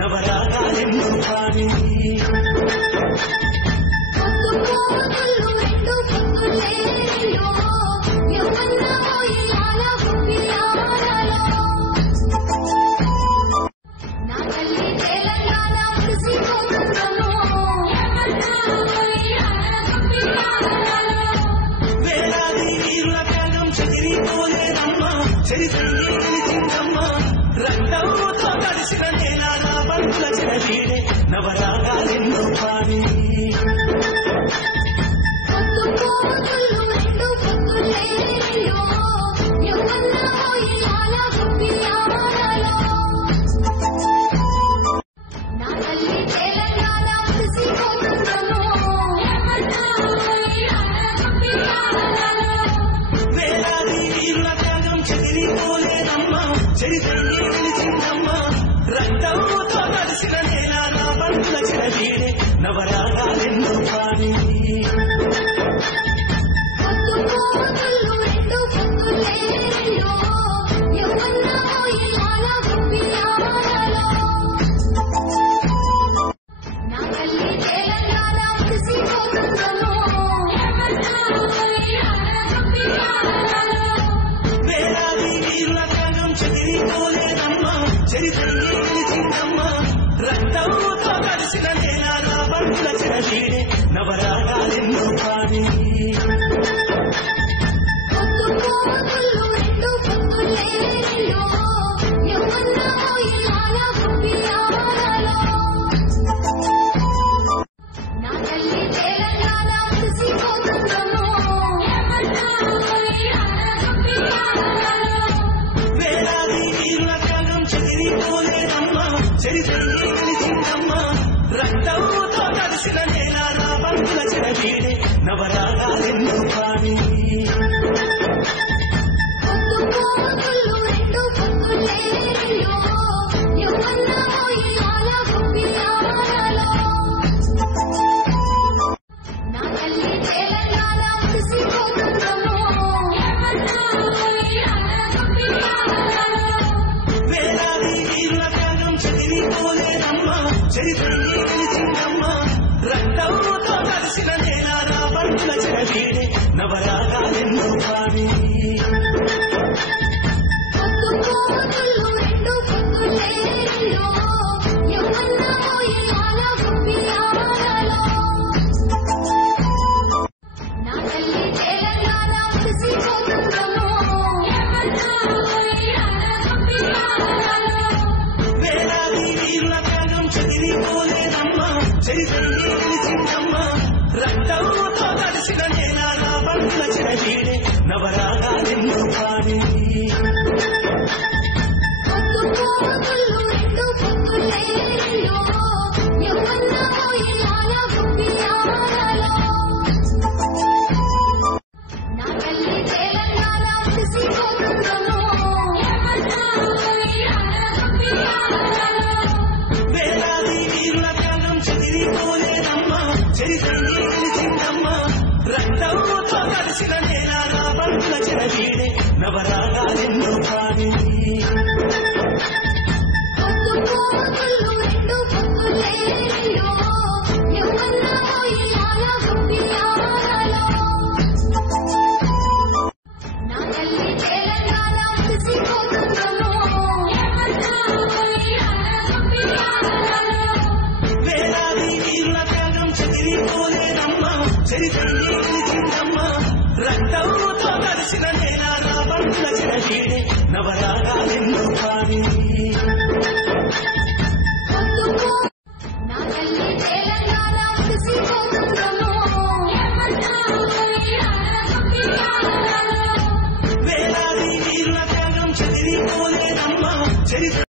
నవరాగాలెన్నో పాడి వేలాది వీరుల త్యాగం చెదిరిపోలేదమ్మా చరిత్రలో నిలిచిందమ్మా రక్తంతో తడిసిన నేల రాబంతుల చెరవీడే నవరాగాలెన్నో పాడి వేలాది వీరుల త్యాగం చెదిరిపోలేదమ్మా చరిత్రలో నిలిచిందమ్మా రక్తంతో తడిసిన నేల రాబంతుల చెరవీడే నవరాగాలెన్నో పాడి వేలాది వీరుల త్యాగం చెదిరిపోలేదమ్మా చరిత్రలో నిలిచిందమ్మా రక్తంతో తడిసిన నేల రాబంతుల చెరవీడే నవరాగాలెన్నో పాడి వేలాది వీరుల త్యాగం చెదిరిపోలేదమ్మా చరిత్రలో నిలిచిందమ్మా రక్తంతో తడిసిన నేల రాబంతుల చెరవీడే నవరాగాలెన్నో పాడి వేలాది వీరుల త్యాగం చెదిరిపోలేదమ్మా చరిత్రలో నిలిచిందమ్మా రక్తంతో తడిసిన నేల రాబంతుల చెరవీడే నవరాగాలెన్నో పాడి వేలాది వీరుల త్యాగం చెదిరిపోలేదమ్మా చరిత్రలో నిలిచిందమ్మా రక్తంతో తడిసిన నేల రాబంతుల చెరవీడే నవరాగాలెన్నో పాడి వేలాది వీరుల త్యాగం చెదిరిపోలేదమ్మా చరిత్రలో నిలిచిందమ్మా రక్తంతో తడిసిన నేల రాబంతుల చెరవీడే నవరాగాలెన్నో పాడి వేలాది వీరుల త్యాగం చెదిరిపోలేదమ్మా చరిత్రలో నిలిచిందమ్మా రక్తంతో తడిసిన నేల రాబంతుల చెరవీడే నవరాగాలెన్నో పాడి వేలాది వీరుల త్యాగం చెదిరిపోలేదమ్మా చరిత్ర